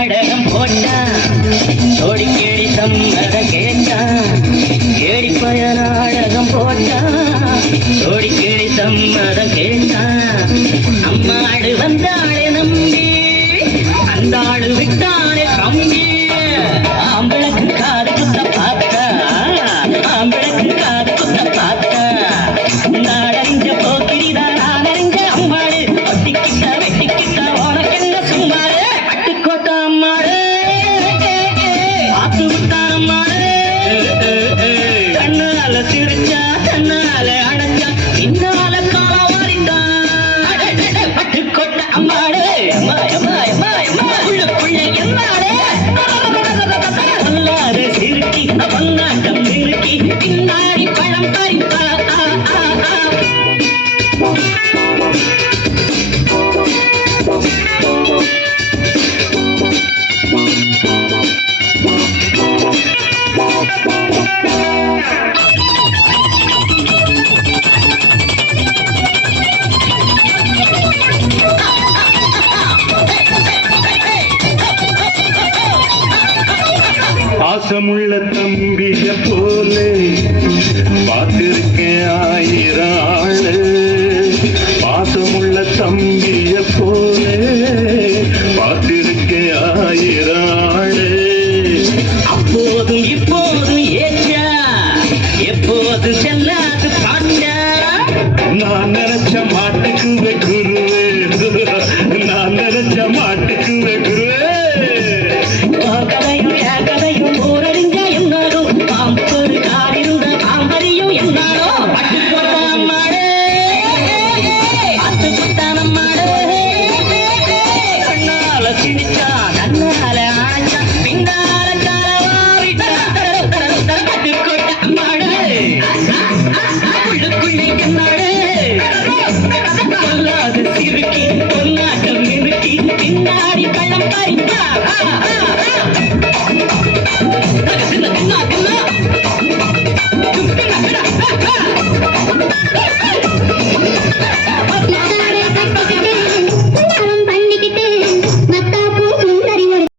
நாடகம் போட்டான் சோடி கேடி சம்மத கேட்டான் பய நாடகம் போட்டான் சோடி கேடி சம்மதம் கேட்டான் அம்மாடு வந்தாளே நம்பி அந்த ஆளு விட்டானே கம்பி. கண்ணால சிரிச்சா கண்ணால அடைச்சா பின்னால காலம் வாரிட்டான் பட்டுக்கோட்டை அம்மாடு. பின்னாடி பழம் பறிப்பா பாசமுள்ள தம்பிய போலே பார்த்திருக்கேன் ஆயிரம் ஆளு பாசமுள்ள தம்பிய போலே பார்த்திருக்கேன் ஆயிரம் ஆளு அப்போதும் இப்போதும் ஏற்றா எப்போது செல்லாது பாட்டா. நான் நினைச்ச மாட்டுக்கு குருவே. நான் நினைச்ச மாட்டுக்கு